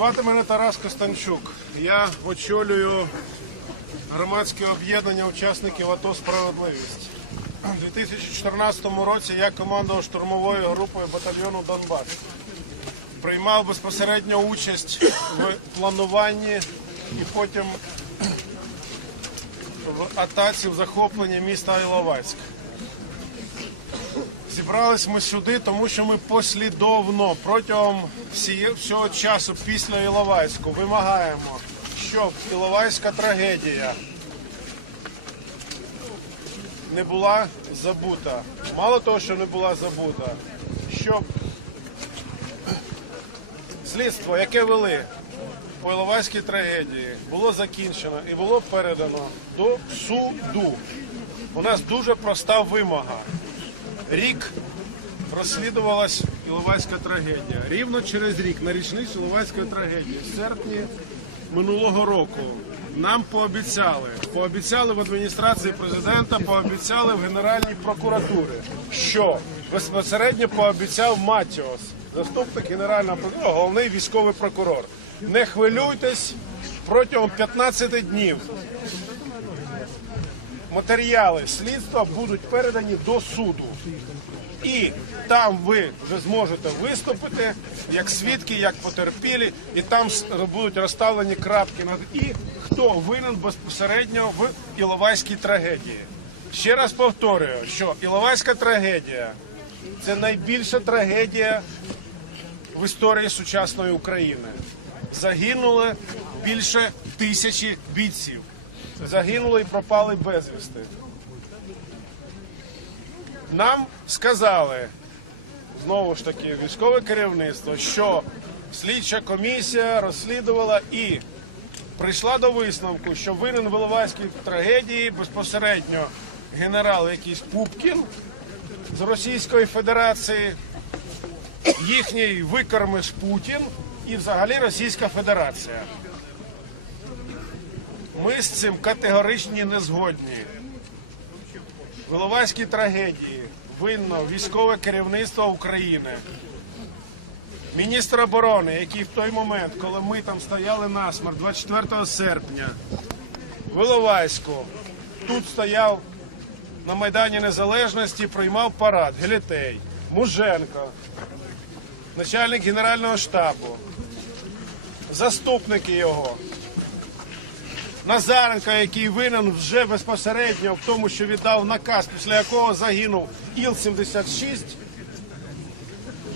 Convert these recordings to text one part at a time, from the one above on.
Звати мене Тарас Костанчук. Я очолюю громадське об'єднання учасників АТО Справедливість. У 2014 році я командував штурмовою групою батальйону Донбас. Приймав безпосередньо участь в плануванні і потім в атаці в захопленні міста Іловайськ. Зібрались ми сюди, тому що ми послідовно протягом всього часу після Іловайську вимагаємо, щоб Іловайська трагедія не була забута. Мало того, що не була забута, щоб слідство, яке вели по Іловайській трагедії, було закінчено і було передано до суду. У нас дуже проста вимога. Рік розслідувалась Іловайська трагедія. Рівно через рік, на річницю Іловайської трагедії, в серпні минулого року, нам пообіцяли, пообіцяли в адміністрації президента, пообіцяли в Генеральній прокуратурі, що безпосередньо пообіцяв Матіос, заступник генерального прокурора, головний військовий прокурор. Не хвилюйтесь протягом 15 днів матеріали слідства будуть передані до суду. І там ви вже зможете виступити як свідки, як потерпілі, і там будуть розставлені крапки над і хто винен безпосередньо в Іловайській трагедії. Ще раз повторюю, що Іловайська трагедія це найбільша трагедія в історії сучасної України. Загинули більше тисячі бійців. Загинули і пропали безвісти. Нам сказали знову ж таки військове керівництво, що слідча комісія розслідувала і прийшла до висновку, що винен в Іловайській трагедії безпосередньо генерал якийсь Пупкін з Російської Федерації, їхній викормиш Путін і взагалі Російська Федерація. Ми з цим категорично не згодні. В Іловайській трагедії винно військове керівництво України. Міністр оборони, який в той момент, коли ми там стояли насмерть, 24 серпня, в Іловайську, тут стояв на Майдані Незалежності, приймав парад Гелітей, Муженко, начальник Генерального штабу, заступники його. Назаренко, який винен вже безпосередньо в тому, що віддав наказ, після якого загинув Іл-76,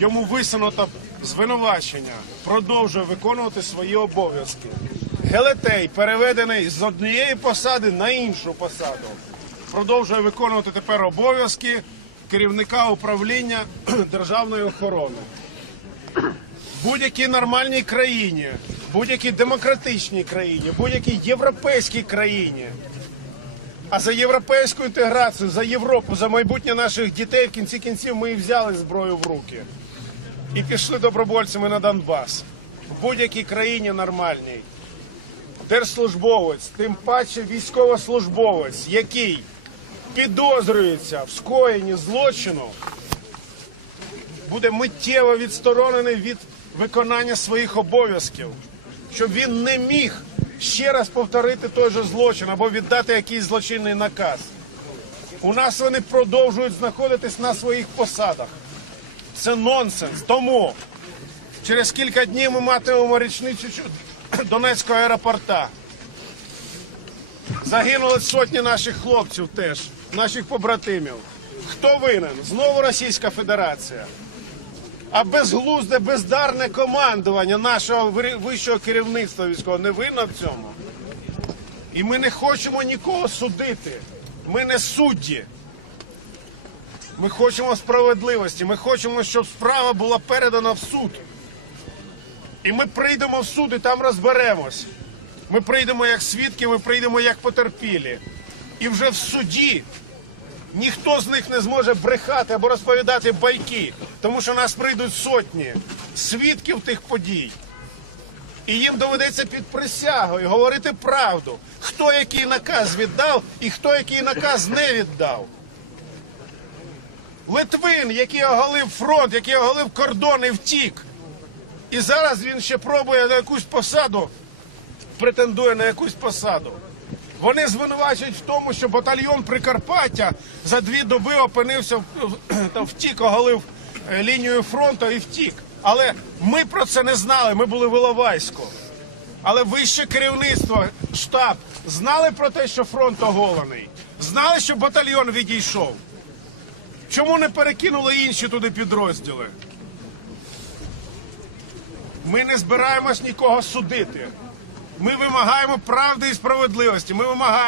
йому висунуто звинувачення, продовжує виконувати свої обов'язки. Гелетей переведений з однієї посади на іншу посаду. Продовжує виконувати тепер обов'язки керівника управління державної охорони В будь-якій нормальній країні, будь-якій демократичній країні, будь-якій європейській країні. А за європейську інтеграцію, за Європу, за майбутнє наших дітей в кінці кінців ми і взяли зброю в руки і пішли добровольцями на Донбас. В будь-якій країні нормальній. Держслужбовець, тим паче військовослужбовець, який підозрюється в скоєнні злочину, буде миттєво відсторонений від виконання своїх обов'язків, щоб він не міг ще раз повторити той же злочин або віддати якийсь злочинний наказ. У нас вони продовжують знаходитись на своїх посадах. Це нонсенс. Тому через кілька днів ми матимемо річницю Донецького аеропорта. Загинули сотні наших хлопців теж, наших побратимів. Хто винен? Знову Російська Федерація. А безглузде, бездарне командування нашого вищого керівництва військового не винно в цьому. І ми не хочемо нікого судити. Ми не судді. Ми хочемо справедливості. Ми хочемо, щоб справа була передана в суд. І ми прийдемо в суд і там розберемось. Ми прийдемо як свідки, ми прийдемо як потерпілі. І вже в суді ніхто з них не зможе брехати або розповідати байки, тому що нас прийдуть сотні свідків тих подій. І їм доведеться під присягою говорити правду, хто який наказ віддав і хто який наказ не віддав. Литвин, який оголив фронт, який оголив кордон і втік. І зараз він ще пробує на якусь посаду, претендує на якусь посаду. Вони звинувачують в тому, що батальйон Прикарпаття за дві доби опинився втік, оголив лінію фронту і втік. Але ми про це не знали. Ми були в Іловайську. Але вище керівництво, штаб знали про те, що фронт оголений. Знали, що батальйон відійшов. Чому не перекинули інші туди підрозділи? Ми не збираємось нікого судити. Ми вимагаємо правди і справедливості. Ми вимагаємо.